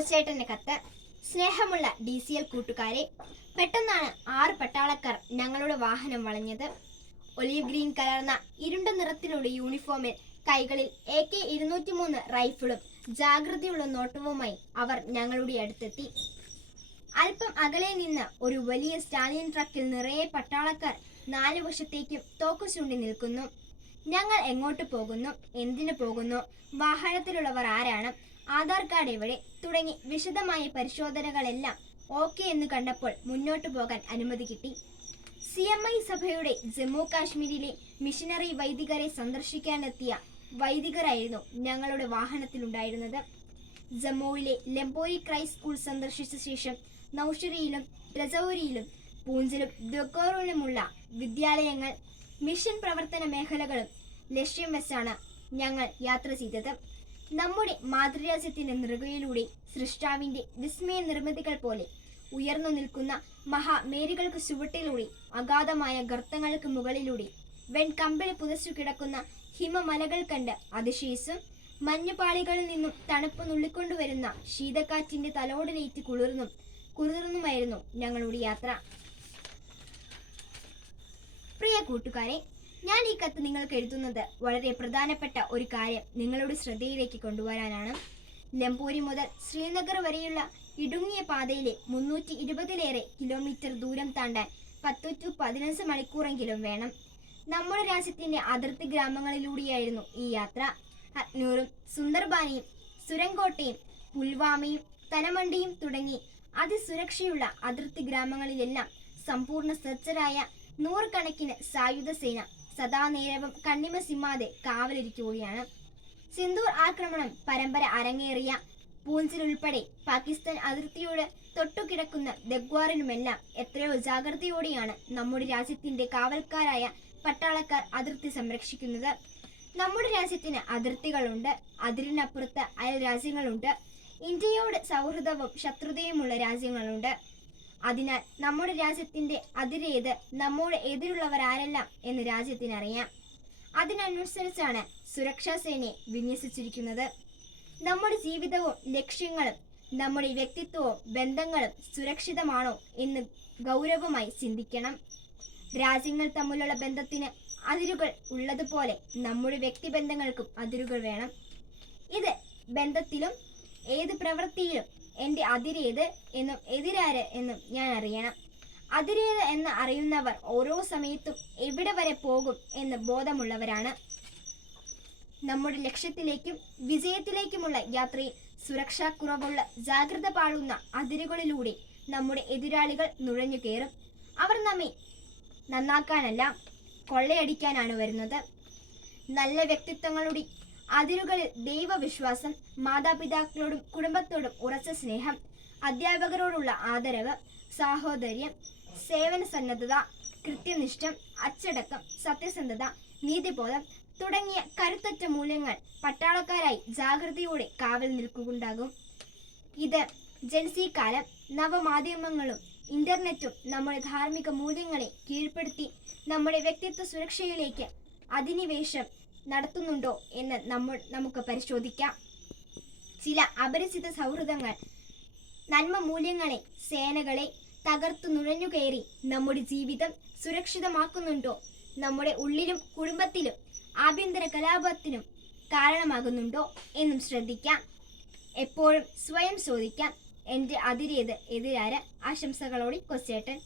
കൊച്ചേട്ടന്റെ കത്ത്. സ്നേഹമുള്ള D C L കൂട്ടുകാരെ പെട്ടെന്നാണ് ആറ് പട്ടാളക്കാർ ഞങ്ങളുടെ വാഹനം വളഞ്ഞത്. ഒലിവ് ഗ്രീൻ കലർന്ന ഇരുണ്ട നിറത്തിലുള്ള യൂണിഫോമിൽ കൈകളിൽ എ കെ ഇരുന്നൂറ്റി മൂന്ന് റൈഫിളും ജാഗ്രതയുള്ള നോട്ടവുമായി അവർ ഞങ്ങളുടെ അടുത്തെത്തി. അല്പം അകലെ നിന്ന് ഒരു വലിയ സ്റ്റാലിയൻ ട്രക്കിൽ നിറയെ പട്ടാളക്കാർ നാല് വശത്തേക്കും തോക്കു ചൂണ്ടി നിൽക്കുന്നു. ഞങ്ങൾ എങ്ങോട്ട് പോകുന്നു? എന്തിനു പോകുന്നു? വാഹനത്തിലുള്ളവർ ആരാണ്? ആധാർ കാർഡ് എവിടെ തുടങ്ങി വിശദമായ പരിശോധനകളെല്ലാം ഓക്കെ എന്ന് കണ്ടപ്പോൾ മുന്നോട്ട് പോകാൻ അനുമതി കിട്ടി. സി എം ഐ സഭയുടെ ജമ്മു കാശ്മീരിലെ മിഷനറി വൈദികരെ സന്ദർശിക്കാനെത്തിയ വൈദികരായിരുന്നു ഞങ്ങളുടെ വാഹനത്തിലുണ്ടായിരുന്നത്. ജമ്മുവിലെ ലംബോയി ക്രൈസ്റ്റ് സ്കൂൾ സന്ദർശിച്ച ശേഷം നൌഷരിയിലും രജൌരിയിലും പൂഞ്ചിലും ദക്കോറിലുമുള്ള വിദ്യാലയങ്ങൾ മിഷൻ പ്രവർത്തന മേഖലകളും ലക്ഷ്യം വെച്ചാണ് ഞങ്ങൾ യാത്ര ചെയ്തത്. നമ്മുടെ മാതൃരാജ്യത്തിന്റെ നെറുകയിലൂടെ സൃഷ്ടാവിന്റെ വിസ്മയ നിർമ്മിതികൾ പോലെ ഉയർന്നു നിൽക്കുന്ന മഹാമേരികൾക്ക് ചുവട്ടിലൂടെ അഗാധമായ ഗർത്തങ്ങൾക്ക് മുകളിലൂടെ വെൺകമ്പിളി പുതച്ചു കിടക്കുന്ന ഹിമമലകൾ കണ്ട് അതിശയിച്ചും മഞ്ഞുപാളികളിൽ നിന്നും തണുപ്പ് നുള്ളിക്കൊണ്ടുവരുന്ന ശീതക്കാറ്റിന്റെ തലോടിലേറ്റ് കുളിർന്നും കുളിർന്നുമായിരുന്നു ഞങ്ങളുടെ യാത്ര. പ്രിയ കൂട്ടുകാരെ ഞാൻ ഈ കത്ത് നിങ്ങൾക്ക് എഴുതുന്നത് വളരെ പ്രധാനപ്പെട്ട ഒരു കാര്യം നിങ്ങളുടെ ശ്രദ്ധയിലേക്ക് കൊണ്ടുവരാനാണ്. ലംപൂരി മുതൽ ശ്രീനഗർ വരെയുള്ള ഇടുങ്ങിയ പാതയിലെ മുന്നൂറ്റി ഇരുപതിലേറെ കിലോമീറ്റർ ദൂരം താണ്ടാൻ പത്ത് ടു പതിനഞ്ച് മണിക്കൂറെങ്കിലും വേണം. നമ്മുടെ രാജ്യത്തിന്റെ അതിർത്തി ഗ്രാമങ്ങളിലൂടെയായിരുന്നു ഈ യാത്ര. അഗ്നൂറും സുന്ദർബാനിയും സുരങ്കോട്ടയും പുൽവാമയും തനമണ്ടിയും തുടങ്ങി അതിസുരക്ഷയുള്ള അതിർത്തി ഗ്രാമങ്ങളിലെല്ലാം സമ്പൂർണ സജ്ജരായ നൂറുകണക്കിന് സായുധ സേന സദാ നേരവും കണ്ണിമ സിമ്മാതെ കാവലിരിക്കുകയാണ്. സിന്ദൂർ ആക്രമണം പരമ്പര അരങ്ങേറിയ. പൂഞ്ചിൽ ഉൾപ്പെടെ പാകിസ്ഥാൻ അതിർത്തിയോട് തൊട്ടുകിടക്കുന്ന ദഗ്വാറിനുമെല്ലാം എത്രയോ ജാഗ്രതയോടെയാണ് നമ്മുടെ രാജ്യത്തിന്റെ കാവൽക്കാരായ പട്ടാളക്കാർ അതിർത്തി സംരക്ഷിക്കുന്നത്. നമ്മുടെ രാജ്യത്തിന് അതിർത്തികളുണ്ട് അതിരിനപ്പുറത്ത് അയൽ രാജ്യങ്ങളുണ്ട് ഇന്ത്യയോട് സൗഹൃദവും ശത്രുതയുമുള്ള രാജ്യങ്ങളുണ്ട്. അതിനാൽ നമ്മുടെ രാജ്യത്തിന്റെ അതിരേത് നമ്മോട് എതിരുള്ളവരാരെല്ലാം എന്ന് രാജ്യത്തിനറിയാം. അതിനനുസരിച്ചാണ് സുരക്ഷാ സേനയെ വിന്യസിച്ചിരിക്കുന്നത്. നമ്മുടെ ജീവിതവും ലക്ഷ്യങ്ങളും നമ്മുടെ വ്യക്തിത്വവും ബന്ധങ്ങളും സുരക്ഷിതമാണോ എന്ന് ഗൗരവമായി ചിന്തിക്കണം. രാജ്യങ്ങൾ തമ്മിലുള്ള ബന്ധത്തിന് അതിരുകൾ ഉള്ളതുപോലെ നമ്മുടെ വ്യക്തിബന്ധങ്ങൾക്കും അതിരുകൾ വേണം. ഇത് ബന്ധത്തിലും ഏത് പ്രവൃത്തിയിലും എന്റെ അതിരേത് എന്നും എതിരാര് എന്നും ഞാൻ അറിയണം. അതിരേത് എന്ന് അറിയുന്നവർ ഓരോ സമയത്തും എവിടെ വരെ പോകും എന്ന് ബോധമുള്ളവരാണ്. നമ്മുടെ ലക്ഷ്യത്തിലേക്കും വിജയത്തിലേക്കുമുള്ള യാത്രയിൽ സുരക്ഷാക്കുറവുള്ള ജാഗ്രത പാഴുന്ന അതിരുകളിലൂടെ നമ്മുടെ എതിരാളികൾ നുഴഞ്ഞു കയറും. അവർ നമ്മെ നന്നാക്കാനല്ല കൊള്ളയടിക്കാനാണ് വരുന്നത്. നല്ല വ്യക്തിത്വങ്ങളുടെ അതിരുകളിൽ ദൈവവിശ്വാസം മാതാപിതാക്കളോടും കുടുംബത്തോടും ഉറച്ച സ്നേഹം അധ്യാപകരോടുള്ള ആദരവ് സാഹോദര്യം സേവന സന്നദ്ധത കൃത്യനിഷ്ഠം അച്ചടക്കം സത്യസന്ധത നീതിബോധം തുടങ്ങിയ കരുത്തറ്റ മൂല്യങ്ങൾ പട്ടാളക്കാരായി ജാഗ്രതയോടെ കാവൽ നിൽക്കുന്നുണ്ടാകും ഇത് ജൻസി കാലം നവമാധ്യമങ്ങളും ഇന്റർനെറ്റും നമ്മുടെ ധാർമ്മിക മൂല്യങ്ങളെ കീഴ്പ്പെടുത്തി നമ്മുടെ വ്യക്തിത്വ സുരക്ഷയിലേക്ക് അധിനിവേശം നടത്തുന്നുണ്ടോ എന്ന് നമ്മൾ നമുക്ക് പരിശോധിക്കാം. ചില അപരിചിത സൗഹൃദങ്ങൾ നന്മ മൂല്യങ്ങളെ സേനകളെ തകർത്തു നുഴഞ്ഞുകയറി നമ്മുടെ ജീവിതം സുരക്ഷിതമാക്കുന്നുണ്ടോ? നമ്മുടെ ഉള്ളിലും കുടുംബത്തിലും ആഭ്യന്തര കലാപത്തിനും കാരണമാകുന്നുണ്ടോ എന്നും ശ്രദ്ധിക്കാം. എപ്പോഴും സ്വയം ചോദിക്കാം. എന്റെ അതിരേത് എതിരാര ആശംസകളോടെ കൊച്ചേട്ടൻ.